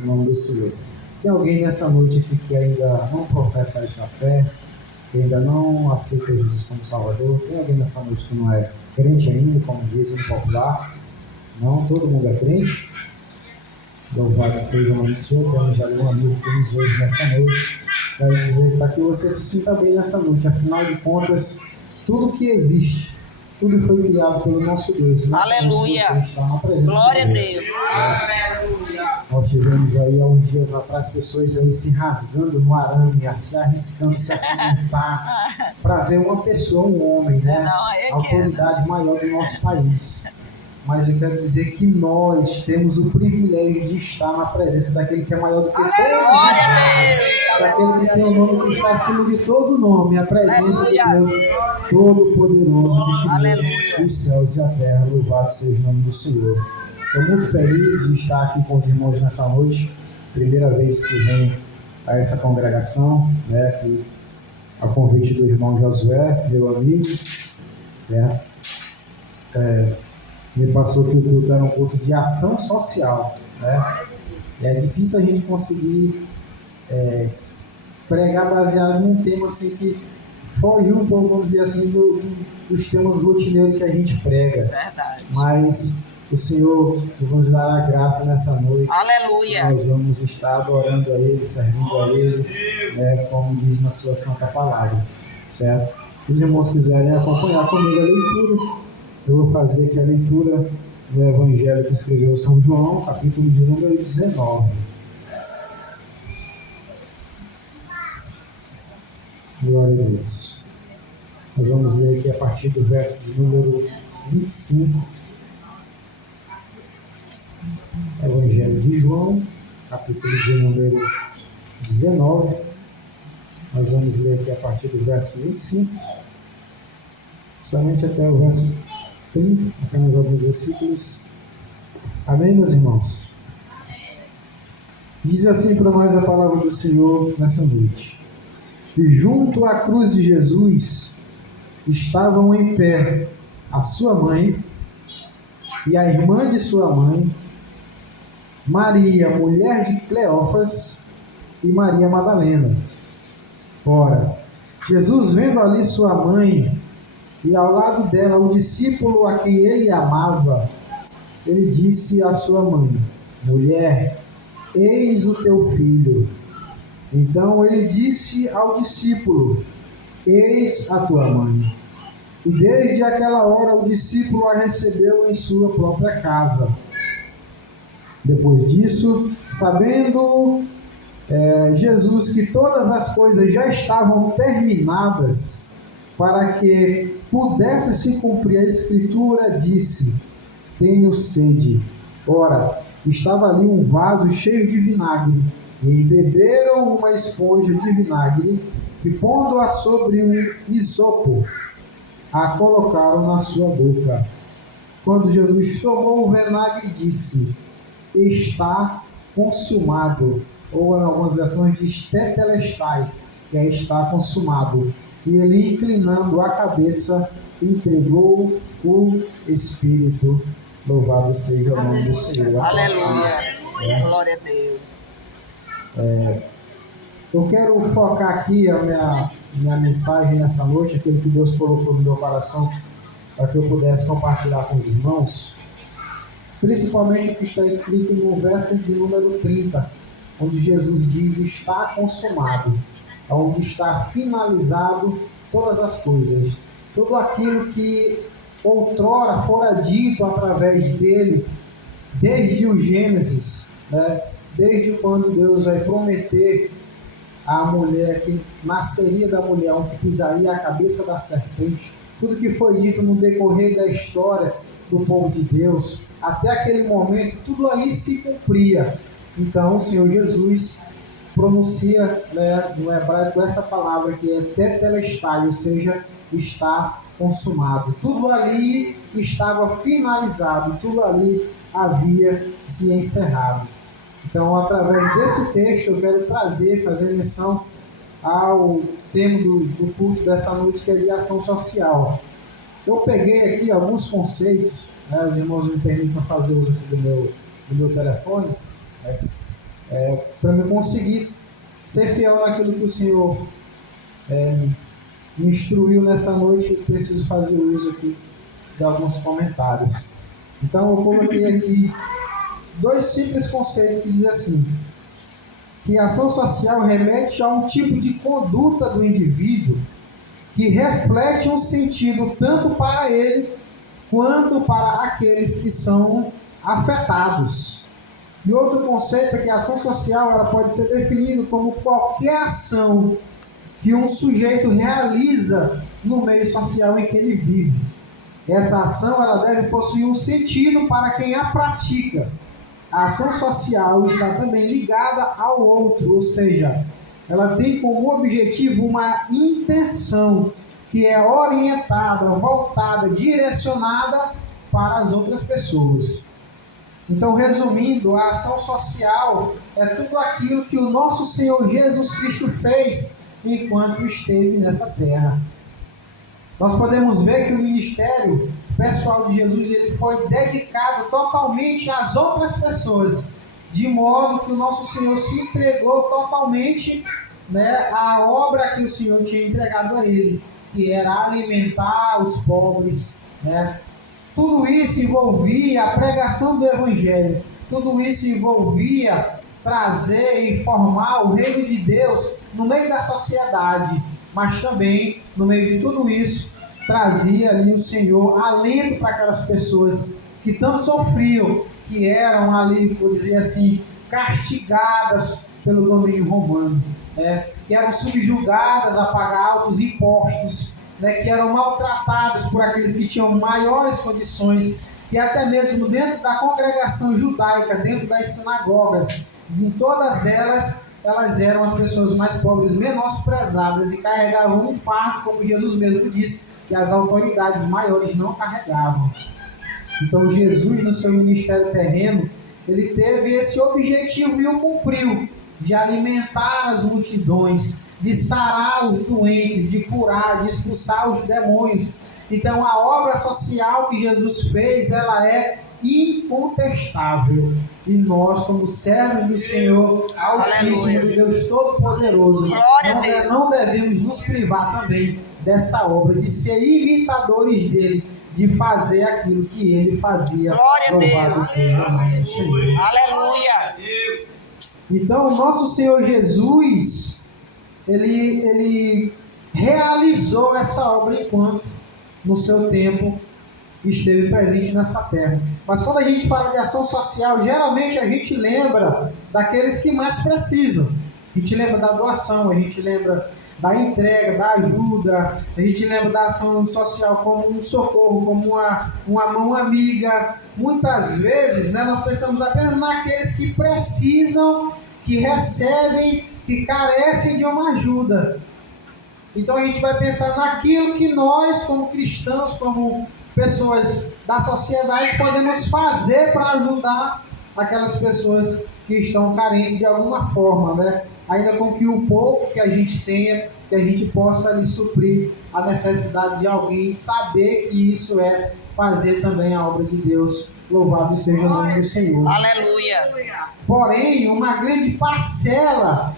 Em nome do Senhor. Tem alguém nessa noite aqui que ainda não professa essa fé, que ainda não aceita Jesus como Salvador? Tem alguém nessa noite que não é crente ainda, como dizem no popular? Não, todo mundo é crente? Louvado seja o nome do Senhor. Temos ali um amigo que nos ouve nessa noite. Quero dizer para que você se sinta bem nessa noite. Afinal de contas, tudo que existe, tudo foi criado pelo nosso Deus. Aleluia. Você está na presença Glória de a Deus. Deus. Nós tivemos aí há uns dias atrás pessoas aí se rasgando no arame, se arriscando, se acidentar para ver uma pessoa, um homem, né? A autoridade maior do nosso país. Mas eu quero dizer que nós temos o privilégio de estar na presença daquele que é maior do que todos os nomes, daquele que tem o nome que está acima de todo nome, a presença de Deus Todo-Poderoso, que criou os céus e a terra. Louvado seja o nome do Senhor. Estou muito feliz de estar aqui com os irmãos nessa noite, primeira vez que venho a essa congregação, né, aqui, a convite do irmão Josué, meu amigo, certo? Me passou que o culto era um culto de ação social, né? É difícil a gente conseguir pregar baseado num tema assim que foge um pouco, vamos dizer assim, dos temas rotineiros que a gente prega. Verdade. Mas o Senhor vai nos dar a graça nessa noite. Aleluia. Nós vamos estar adorando a Ele, servindo a Ele, né, como diz na sua santa palavra, certo? Se os irmãos quiserem acompanhar comigo a leitura, eu vou fazer aqui a leitura do Evangelho que escreveu São João, capítulo de número 19. Glória a Deus. Nós vamos ler aqui a partir do verso de número 25. Evangelho de João, capítulo de número 19. Nós vamos ler aqui a partir do verso 25, somente até o verso 30, apenas alguns versículos. Amém, meus irmãos? Diz assim para nós a palavra do Senhor nessa noite. E junto à cruz de Jesus estavam em pé a sua mãe e a irmã de sua mãe, Maria, mulher de Cleófas, e Maria Madalena. Ora, Jesus, vendo ali sua mãe e ao lado dela o discípulo a quem ele amava, ele disse à sua mãe: Mulher, eis o teu filho. Então ele disse ao discípulo: Eis a tua mãe. E desde aquela hora o discípulo a recebeu em sua própria casa. Depois disso, sabendo Jesus que todas as coisas já estavam terminadas, para que pudesse se cumprir a Escritura, disse: Tenho sede. Ora, estava ali um vaso cheio de vinagre, e beberam uma esponja de vinagre, e pondo-a sobre um isopo, a colocaram na sua boca. Quando Jesus tomou o vinagre, disse: Está consumado. Ou em algumas versões diz tetelestai, que é está consumado. E ele, inclinando a cabeça, entregou o Espírito. Louvado seja o nome do Senhor. Aleluia. Glória a Deus. Eu quero focar aqui a minha mensagem nessa noite, aquilo que Deus colocou no meu coração, para que eu pudesse compartilhar com os irmãos, principalmente o que está escrito no verso de número 30, onde Jesus diz: está consumado, onde está finalizado todas as coisas. Tudo aquilo que outrora fora dito através dele, desde o Gênesis, né? Desde quando Deus vai prometer a mulher que nasceria da mulher, onde pisaria a cabeça da serpente, tudo que foi dito no decorrer da história do povo de Deus, até aquele momento, tudo ali se cumpria. Então o Senhor Jesus pronuncia, né, no hebraico essa palavra que é tetelestai, ou seja, está consumado. Tudo ali estava finalizado, tudo ali havia se encerrado. Então, através desse texto, eu quero fazer menção ao tema do culto dessa noite, que é de ação social. Eu peguei aqui alguns conceitos, né, os irmãos me permitem fazer uso do meu telefone, né, para eu conseguir ser fiel naquilo que o Senhor me instruiu nessa noite. Eu preciso fazer uso aqui de alguns comentários. Então eu coloquei aqui 2 simples conceitos que dizem assim: que a ação social remete a um tipo de conduta do indivíduo que reflete um sentido tanto para ele quanto para aqueles que são afetados. E outro conceito é que a ação social ela pode ser definida como qualquer ação que um sujeito realiza no meio social em que ele vive. Essa ação ela deve possuir um sentido para quem a pratica. A ação social está também ligada ao outro, ou seja, ela tem como objetivo uma intenção que é orientada, voltada, direcionada para as outras pessoas. Então, resumindo, a ação social é tudo aquilo que o nosso Senhor Jesus Cristo fez enquanto esteve nessa terra. Nós podemos ver que o ministério pessoal de Jesus ele foi dedicado totalmente às outras pessoas, de modo que o nosso Senhor se entregou totalmente, à obra que o Senhor tinha entregado a ele, que era alimentar os pobres. Tudo isso envolvia a pregação do Evangelho, tudo isso envolvia trazer e formar o reino de Deus no meio da sociedade, mas também, no meio de tudo isso, trazia ali o Senhor alento para aquelas pessoas que tanto sofriam, que eram ali, por dizer assim, castigadas pelo domínio romano, que eram subjugadas a pagar altos impostos, que eram maltratadas por aqueles que tinham maiores condições, e até mesmo dentro da congregação judaica, dentro das sinagogas, em todas elas eram as pessoas mais pobres, menosprezadas, e carregavam um fardo, como Jesus mesmo disse, que as autoridades maiores não carregavam. Então Jesus, no seu ministério terreno, ele teve esse objetivo e o cumpriu, de alimentar as multidões, de sarar os doentes, de curar, de expulsar os demônios. Então a obra social que Jesus fez, ela é incontestável. E nós, como servos do Senhor Altíssimo, do Deus Todo-Poderoso, não devemos nos privar também dessa obra, de ser imitadores dele, de fazer aquilo que ele fazia. Glória a Deus. Seja o nome do Senhor. Aleluia. Então, o nosso Senhor Jesus, ele realizou essa obra enquanto, no seu tempo, esteve presente nessa terra. Mas quando a gente fala de ação social, geralmente a gente lembra daqueles que mais precisam. A gente lembra da doação, a gente lembra da entrega, da ajuda, a gente lembra da ação social como um socorro, como uma mão amiga. Muitas vezes, nós pensamos apenas naqueles que precisam, que recebem, que carecem de uma ajuda. Então a gente vai pensar naquilo que nós, como cristãos, como pessoas da sociedade, podemos fazer para ajudar aquelas pessoas que estão carentes de alguma forma, ainda com que o pouco que a gente tenha, que a gente possa lhe suprir a necessidade de alguém, saber que isso é fazer também a obra de Deus. Louvado seja o nome do Senhor. Aleluia. Porém, uma grande parcela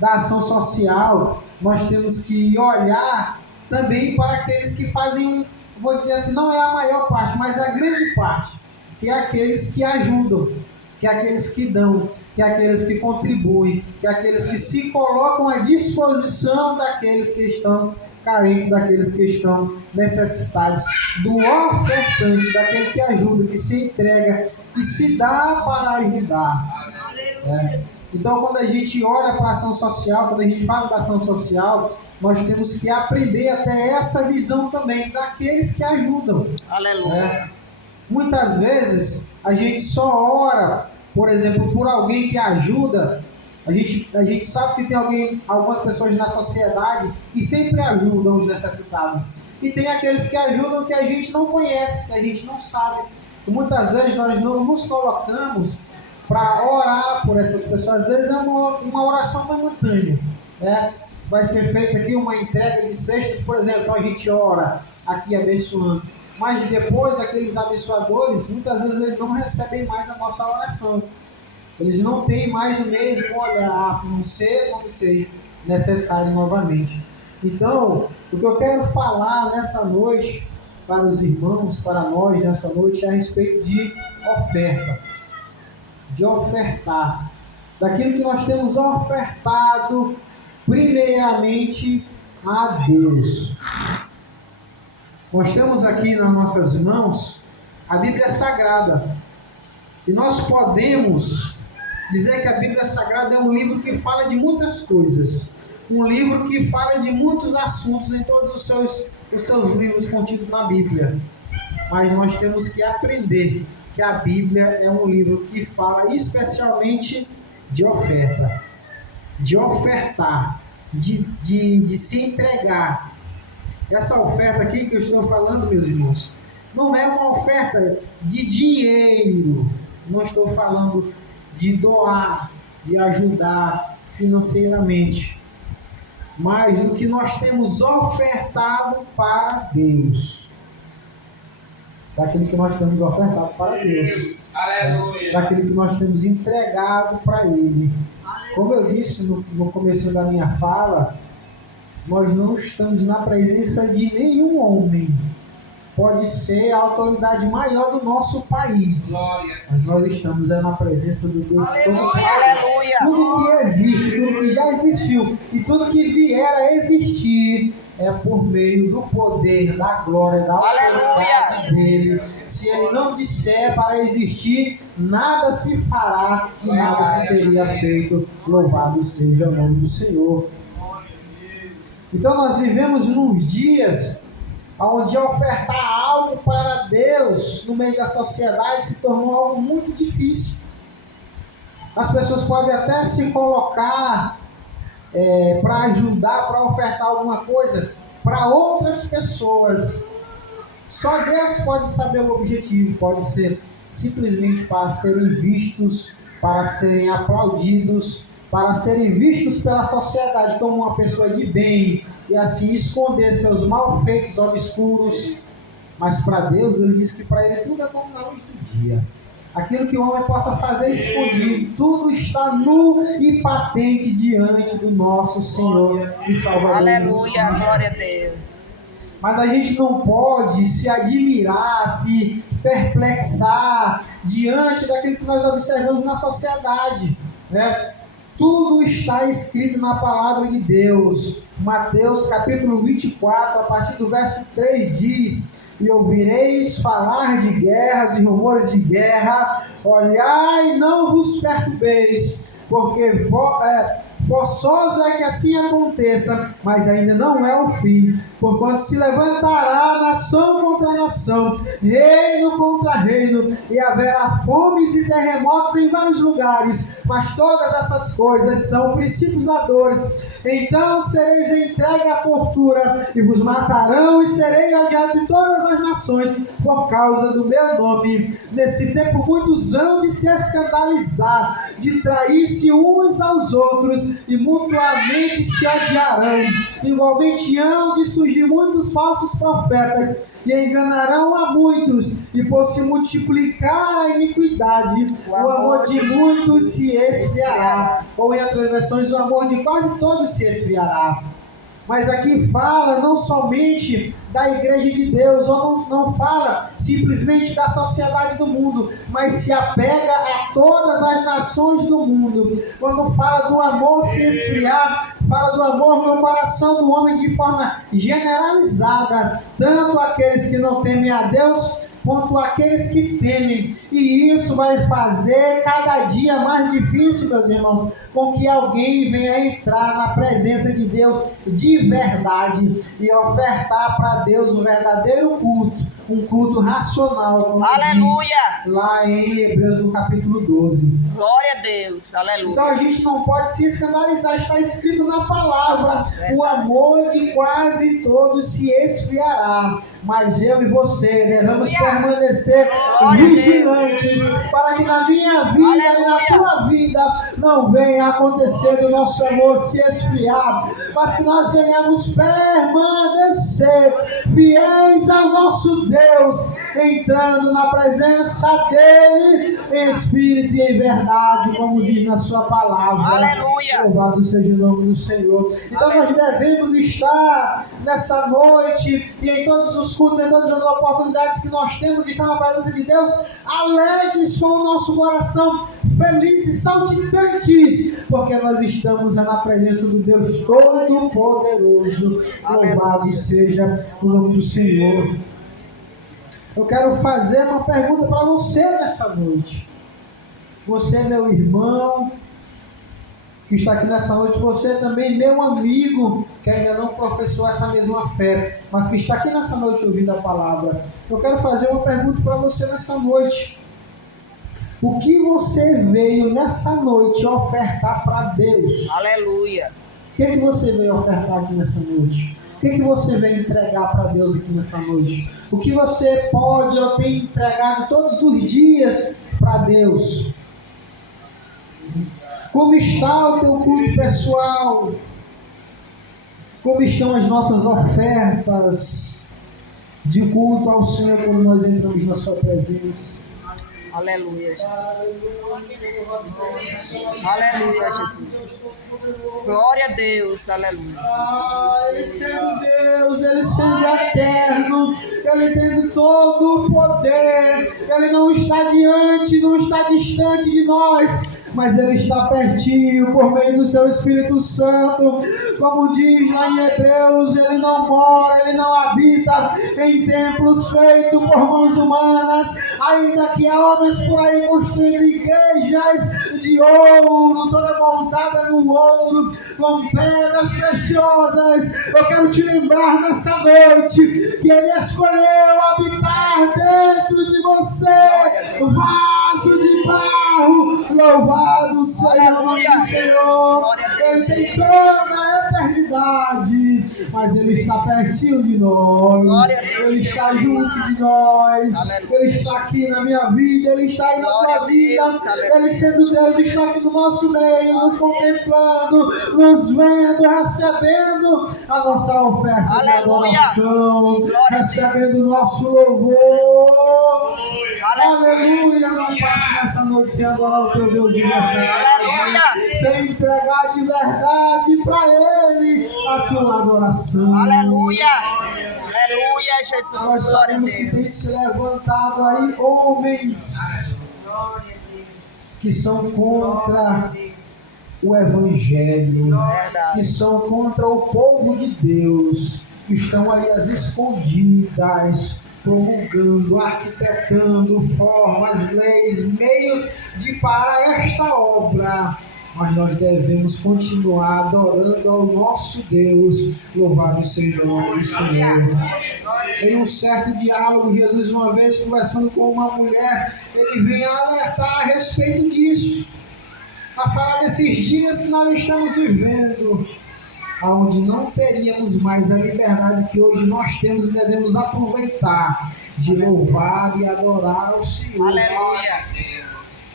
da ação social, nós temos que olhar também para aqueles que fazem, vou dizer assim, não é a maior parte, mas a grande parte, que é aqueles que ajudam, que é aqueles que dão, que é aqueles que contribuem, que é aqueles que se colocam à disposição daqueles que estão carentes, daqueles que estão necessitados, do ofertante, daquele que ajuda, que se entrega, que se dá para ajudar. Então, quando a gente olha para a ação social, quando a gente fala da ação social, nós temos que aprender até essa visão também daqueles que ajudam. Aleluia. Muitas vezes a gente só ora, por exemplo, por alguém que ajuda. A gente sabe que tem algumas pessoas na sociedade que sempre ajudam os necessitados. E tem aqueles que ajudam que a gente não conhece, que a gente não sabe. E muitas vezes nós não nos colocamos para orar por essas pessoas. Às vezes é uma oração momentânea, Vai ser feita aqui uma entrega de cestas, por exemplo, então a gente ora aqui abençoando. Mas depois aqueles abençoadores, muitas vezes eles não recebem mais a nossa oração. Eles não têm mais o mesmo olhar, não sei quando seja necessário novamente. Então, o que eu quero falar nessa noite, para os irmãos, para nós nessa noite, é a respeito de oferta. De ofertar. Daquilo que nós temos ofertado, primeiramente, a Deus. Nós temos aqui nas nossas mãos a Bíblia Sagrada. E nós podemos dizer que a Bíblia Sagrada é um livro que fala de muitas coisas. Um livro que fala de muitos assuntos em todos os seus livros contidos na Bíblia. Mas nós temos que aprender que a Bíblia é um livro que fala especialmente de oferta. De ofertar. De se entregar. Essa oferta aqui que eu estou falando, meus irmãos, não é uma oferta de dinheiro. Não estou falando de doar, de ajudar financeiramente, mas do que nós temos ofertado para Deus. Daquilo que nós temos ofertado para Deus. Aleluia. Daquilo que nós temos entregado para Ele. Como eu disse no começo da minha fala, nós não estamos na presença de nenhum homem. Pode ser a autoridade maior do nosso país. Glória. Mas nós estamos na presença do Deus Todo-Poderoso. Aleluia. Tudo que existe, tudo que já existiu e tudo que vier a existir é por meio do poder, da glória, da autoridade dele. Se ele não disser para existir, nada se fará e nada se teria feito. Louvado seja o nome do Senhor. Então nós vivemos nos dias onde ofertar algo para Deus no meio da sociedade se tornou algo muito difícil. As pessoas podem até se colocar para ajudar, para ofertar alguma coisa para outras pessoas. Só Deus pode saber o objetivo. Pode ser simplesmente para serem vistos, para serem aplaudidos, para serem vistos pela sociedade como uma pessoa de bem, e assim esconder seus malfeitos obscuros. Mas para Deus, ele diz que para ele tudo é como na luz do dia. Aquilo que o homem possa fazer escondido, tudo está nu e patente diante do nosso Senhor e Salvador Jesus Cristo. Aleluia, glória a Deus. Mas a gente não pode se admirar, se perplexar diante daquilo que nós observamos na sociedade, né? Tudo está escrito na palavra de Deus. Mateus capítulo 24, a partir do verso 3 diz: e ouvireis falar de guerras e rumores de guerra, olhai e não vos perturbeis, porque forçoso é que assim aconteça, mas ainda não é o fim, porquanto se levantará nação contra nação, reino contra reino, e haverá fomes e terremotos em vários lugares, mas todas essas coisas são princípios da dores. Então sereis entregue à tortura, e vos matarão, e serei odiado de todas as nações, por causa do meu nome. Nesse tempo muitos hão de se escandalizar, de trair-se uns aos outros, e mutuamente se odiarão. Igualmente hão de surgir muitos falsos profetas, e enganarão a muitos, e por se multiplicar a iniquidade, o amor de muitos se esfriará. Ou em outras versões, o amor de quase todos se esfriará. Mas aqui fala não somente da igreja de Deus, ou não fala simplesmente da sociedade do mundo, mas se apega a todas as nações do mundo. Quando fala do amor se esfriar, fala do amor no coração do homem de forma generalizada, tanto aqueles que não temem a Deus, quanto aqueles que temem. E isso vai fazer cada dia mais difícil, meus irmãos, com que alguém venha entrar na presença de Deus de verdade e ofertar para Deus um verdadeiro culto, um culto racional, como Aleluia! diz lá em Hebreus no capítulo 12. Glória a Deus, aleluia. Então a gente não pode se escandalizar, está escrito na palavra: o amor de quase todos se esfriará, mas eu e você devemos permanecer vigilantes, para que na minha vida e na tua vida não venha acontecer do nosso amor se esfriar, mas que nós venhamos permanecer fiéis ao nosso Deus, Deus, entrando na presença dele, em espírito e em verdade, como diz na sua palavra. Aleluia. Louvado seja o nome do Senhor. Então nós devemos estar nessa noite e em todos os cultos, em todas as oportunidades que nós temos de estar na presença de Deus, alegres com o nosso coração, felizes, saltitantes, porque nós estamos na presença do Deus Todo-Poderoso. Louvado seja o nome do Senhor. Eu quero fazer uma pergunta para você nessa noite. Você, meu irmão, que está aqui nessa noite, você também, meu amigo, que ainda não professou essa mesma fé, mas que está aqui nessa noite ouvindo a palavra. Eu quero fazer uma pergunta para você nessa noite. O que você veio nessa noite ofertar para Deus? Aleluia. O que você veio ofertar aqui nessa noite? O que você veio entregar para Deus aqui nessa noite? O que você pode ou tem entregado todos os dias para Deus? Como está o teu culto pessoal? Como estão as nossas ofertas de culto ao Senhor quando nós entramos na sua presença? Aleluia, Jesus. Aleluia, Jesus. Glória a Deus, aleluia. Ele sendo Deus, Ele sendo eterno, Ele tendo todo o poder, Ele não está diante, não está distante de nós, mas Ele está pertinho por meio do Seu Espírito Santo. Como diz lá em Hebreus, Ele não mora, Ele não habita em templos feitos por mãos humanas, ainda que há homens por aí construindo igrejas de ouro, toda montada no ouro, com pedras preciosas. Eu quero te lembrar nessa noite que Ele escolheu habitar dentro de você, vaso de barro. Louvado seja o nome do Senhor. Ele tem plano na eternidade, mas Ele está pertinho de nós, Ele está junto de nós, Ele está aqui na minha vida, Ele está aí na tua vida. Ele sendo Deus está aqui no nosso meio, nos contemplando, nos vendo, recebendo a nossa oferta de adoração, recebendo o nosso louvor. Aleluia. Não passe nessa noite sem adorar o teu Deus de verdade, sem entregar de verdade para Ele a tua adoração. Aleluia. Aleluia, Jesus. Nós sabemos que tem se levantado aí homens que são contra o Evangelho, que são contra o povo de Deus, que estão aí às escondidas, promulgando, arquitetando formas, leis, meios de parar esta obra. Mas nós devemos continuar adorando ao nosso Deus. Louvado seja o nome do Senhor. Em um certo diálogo, Jesus, uma vez conversando com uma mulher, ele vem alertar a respeito disso, a falar desses dias que nós estamos vivendo, onde não teríamos mais a liberdade que hoje nós temos e devemos aproveitar de louvar e adorar ao Senhor. Aleluia.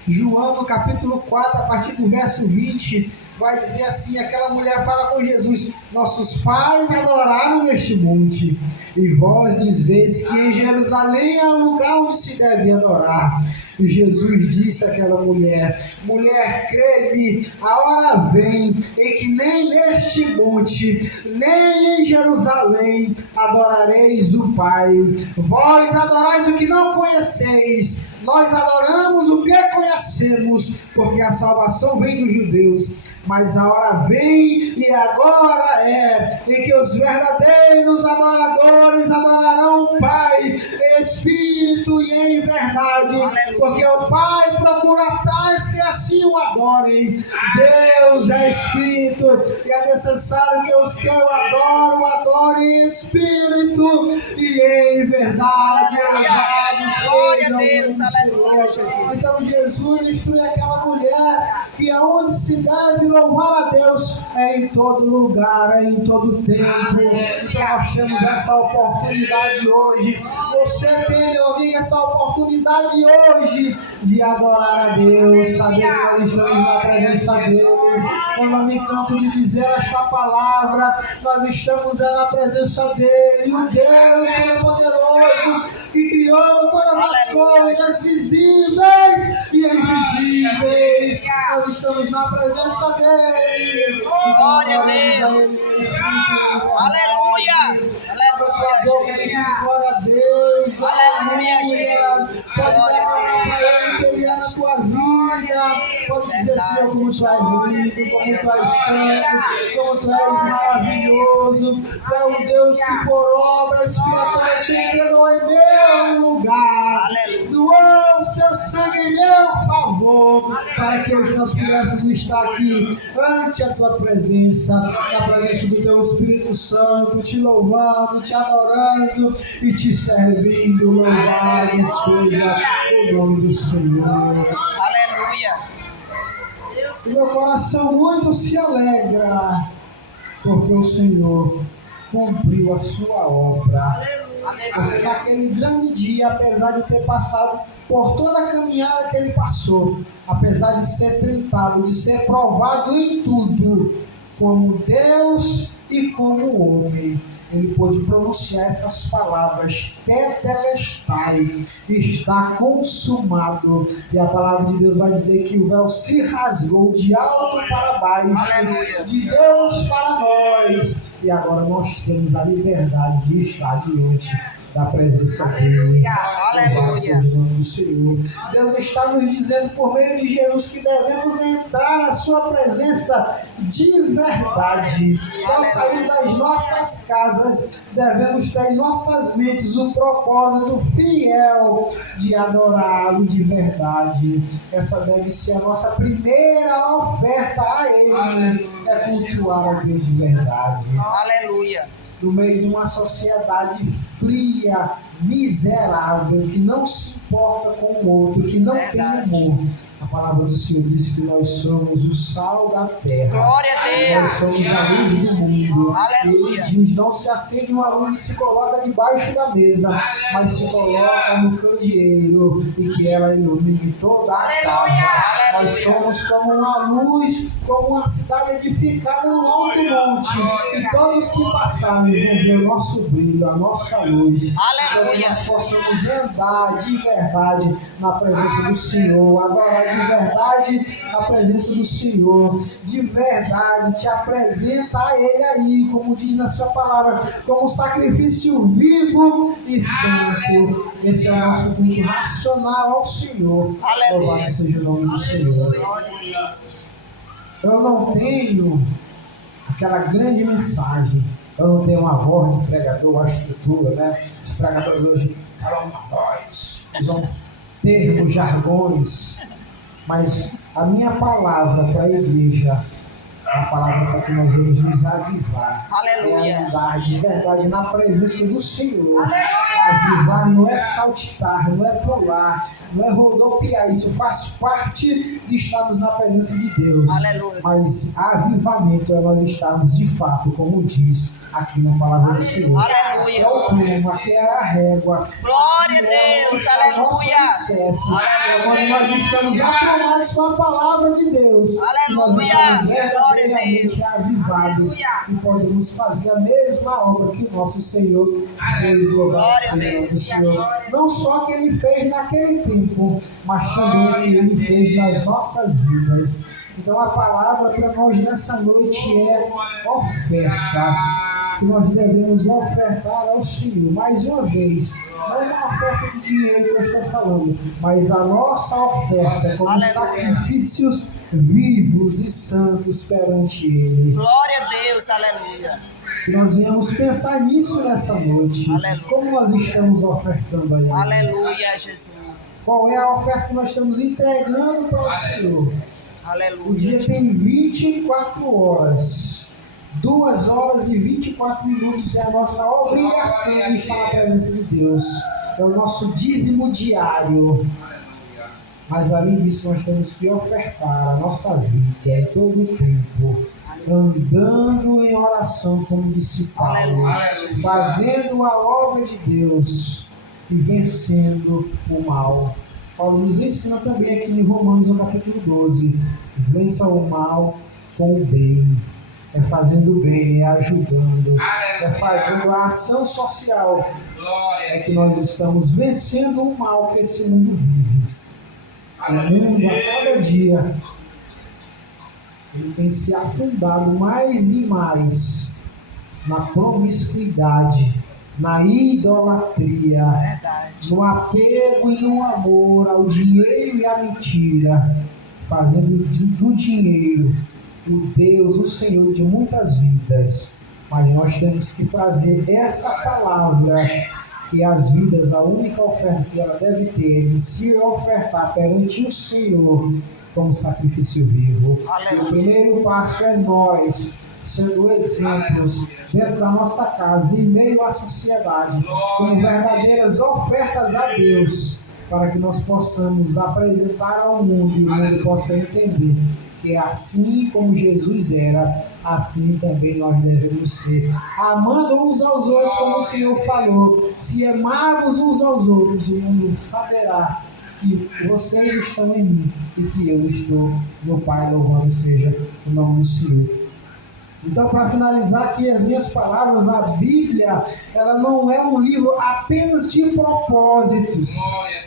João, no capítulo 4, a partir do verso 20, vai dizer assim, aquela mulher fala com Jesus: nossos pais adoraram neste monte, e vós dizeis que em Jerusalém é o lugar onde se deve adorar. E Jesus disse àquela mulher: mulher, crê-me, a hora vem em que nem neste monte, nem em Jerusalém adorareis o Pai. Vós adorais o que não conheceis, nós adoramos o que conhecemos, porque a salvação vem dos judeus. Mas a hora vem, e agora é, em que os verdadeiros adoradores adorarão o Pai em espírito e em verdade, porque o Pai procura tais que assim o adorem. Deus é espírito, e é necessário que os que o adoram, adorem em espírito e em verdade. Glória a Deus, aleluia, Jesus. Então Jesus instrui aquela mulher que aonde se deve louvar a Deus é em todo lugar, é em todo tempo. Então nós temos essa oportunidade hoje. Você tem, meu amigo, essa oportunidade hoje de adorar a Deus, saber que nós estamos na presença dEle. Eu não me canso de dizer esta palavra. Nós estamos na presença dele, o Deus Todo-Poderoso, que criou todas as coisas visíveis e invisíveis. Nós estamos na presença dele. Glória a Deus. Aleluia. Glória a Deus. Aleluia, Jesus. Glória a Deus. Que ele é na tua vida. Pode dizer, Senhor, como tu és lindo, como tu és santo, como tu és maravilhoso. Tu é um Deus que por obra expiatória se entregou em meu lugar. Doou o seu sangue em meu favor, para que hoje nós pudéssemos estar aqui ante a tua presença, na presença do teu Espírito Santo, te louvando, te adorando e te servindo. Louvado seja o nome do Senhor. Aleluia. O meu coração muito se alegra, porque o Senhor cumpriu a sua obra. Porque naquele grande dia, apesar de ter passado por toda a caminhada que ele passou, apesar de ser tentado, de ser provado em tudo, como Deus e como homem, ele pôde pronunciar essas palavras: tetelestai, está consumado. E a palavra de Deus vai dizer que o véu se rasgou de alto para baixo, de Deus para nós. E agora nós temos a liberdade de estar diante da presença dele. Louvado seja o nome do Senhor. Deus está nos dizendo por meio de Jesus que devemos entrar na sua presença de verdade. Ao sair das nossas casas, devemos ter em nossas mentes o propósito fiel de adorá-lo de verdade. Essa deve ser a nossa primeira oferta a ele, é cultuar a Deus de verdade. Aleluia. No meio de uma sociedade fria, miserável, que não se importa com o outro, que não tem amor. A palavra do Senhor diz que nós somos o sal da terra. Glória a Deus. Nós somos a luz do mundo. Aleluia. Ele diz: não se acende uma luz e se coloca debaixo da mesa, mas se coloca no candeeiro e que ela ilumine toda a casa. Nós somos como uma luz, como uma cidade edificada no alto monte. E todos que passarem vão ver o nosso brilho, a nossa luz. Para que nós possamos andar de verdade na presença do Senhor, adorar de verdade na presença do Senhor, de verdade te apresenta a Ele aí, como diz na sua palavra, como sacrifício vivo e santo. Esse é o nosso culto racional ao Senhor. Louvado seja o nome do Senhor. Eu não tenho aquela grande mensagem, eu não tenho uma voz de pregador, uma estrutura, né? Os pregadores hoje falam uma voz, usam termos, jargões. Mas a minha palavra para a igreja, a palavra para que nós vamos nos avivar, é andar de verdade na presença do Senhor. Avivar não é saltitar, não é pular, não é rodopiar, isso faz parte de estarmos na presença de Deus. Mas avivamento é nós estarmos de fato, como diz aqui na palavra do Senhor. Aqui é o prumo, aqui é a régua. Glória a Deus, aleluia. Quando nós estamos aprumados com a palavra de Deus, nós estamos verdadeiramente avivados e podemos fazer a mesma obra que o nosso Senhor fez. Louvado seja o Senhor. Não só que Ele fez naquele tempo, mas também que Ele fez nas nossas vidas. Então a palavra para nós nessa noite é oferta. Que nós devemos ofertar ao Senhor. Mais uma vez, não é uma oferta de dinheiro que eu estou falando, mas a nossa oferta como sacrifícios vivos e santos perante Ele. Glória a Deus, aleluia. Que nós venhamos pensar nisso nessa noite. Aleluia. Como nós estamos ofertando aí? Aleluia, Jesus. Qual é a oferta que nós estamos entregando para o Senhor? Aleluia. O dia tem 24 horas. 2 horas e 24 minutos é a nossa obrigação de estar na presença de Deus. É o nosso dízimo diário. Mas além disso, nós temos que ofertar a nossa vida em todo o tempo, andando em oração, como disse Paulo, fazendo a obra de Deus e vencendo o mal. Paulo nos ensina também aqui em Romanos, no capítulo 12, vença o mal com o bem, é fazendo o bem, é ajudando, é fazendo a ação social, é que nós estamos vencendo o mal que esse mundo vive. O mundo, a cada dia, ele tem se afundado mais e mais na promiscuidade, na idolatria, no apego e no amor ao dinheiro e à mentira, fazendo do dinheiro o Deus, o Senhor de muitas vidas. Mas nós temos que trazer essa palavra, que as vidas, a única oferta que ela deve ter é de se ofertar perante o Senhor como sacrifício vivo. E o primeiro passo é nós sendo exemplos dentro da nossa casa, em meio à sociedade, como verdadeiras ofertas a Deus, para que nós possamos apresentar ao mundo e o mundo possa entender que assim como Jesus era, assim também nós devemos ser, amando uns aos outros, como o Senhor falou. Se amarmos uns aos outros, o mundo saberá que vocês estão em mim e que eu estou no Pai. Louvado seja o nome do Senhor. Então, para finalizar aqui as minhas palavras, a Bíblia, ela não é um livro apenas de propósitos,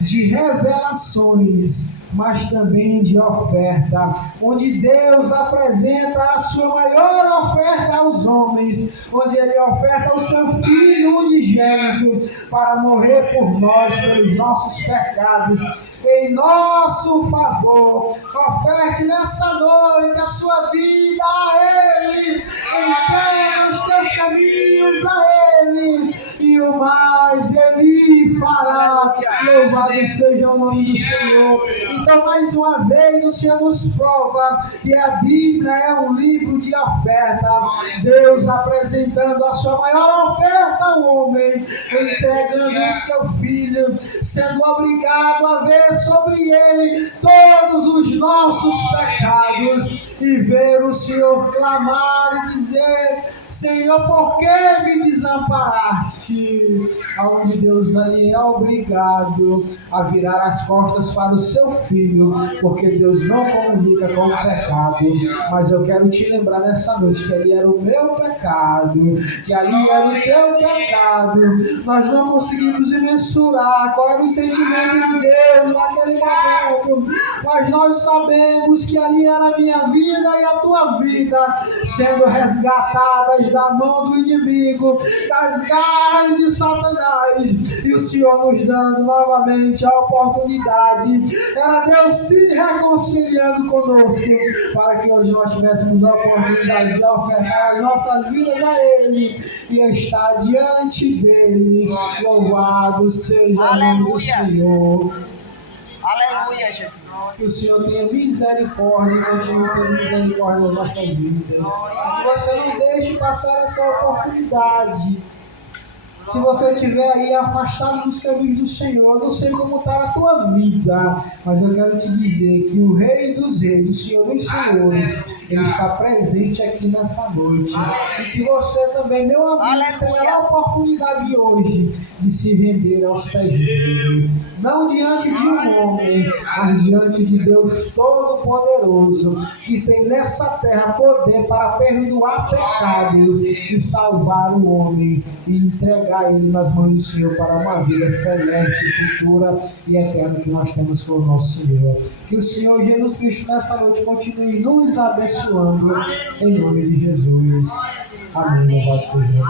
de revelações, mas também de oferta, onde Deus apresenta a sua maior oferta aos homens, onde Ele oferta o seu Filho unigênito para morrer por nós, pelos nossos pecados, em nosso favor. Oferte nessa noite a sua vida a Ele, entrega os teus caminhos a Ele, e o mais Ele fará. Louvado seja o nome do Senhor. Então, mais uma vez, o Senhor nos prova que a Bíblia é um livro de oferta. Deus apresentando a sua maior oferta ao homem, entregando o seu Filho, sendo obrigado a ver sobre ele todos os nossos pecados, e ver o Senhor clamar e dizer: Senhor, por que me desamparaste? Aonde Deus ali é obrigado a virar as costas para o seu Filho, porque Deus não comunica com o pecado. Mas eu quero te lembrar nessa noite que ali era o meu pecado, que ali era o teu pecado. Nós não conseguimos mensurar qual era o sentimento de Deus naquele momento, mas nós sabemos que ali era a minha vida e a tua vida sendo resgatadas da mão do inimigo, das garras de Satanás, e o Senhor nos dando novamente a oportunidade. Era Deus se reconciliando conosco, para que hoje nós tivéssemos a oportunidade de ofertar as nossas vidas a Ele e estar diante dEle. Louvado seja o nome do Senhor. Aleluia, Jesus. Que o Senhor tenha misericórdia, continue tendo misericórdia das nossas vidas. Que você não deixe passar essa oportunidade. Se você estiver aí afastado dos caminhos do Senhor, eu não sei como está a tua vida, mas eu quero te dizer que o Rei dos Reis, o Senhor dos Senhores, Ele está presente aqui nessa noite. E que você também, meu amigo, tenha a oportunidade hoje de se render aos pés dele. Não diante de um homem, mas diante de Deus Todo-Poderoso, que tem nessa terra poder para perdoar pecados e salvar o homem e entregar ele nas mãos do Senhor para uma vida celeste, futura e eterna que nós temos com o nosso Senhor. Que o Senhor Jesus Cristo nessa noite continue nos abençoando, em nome de Jesus. Amém. Louvado seja.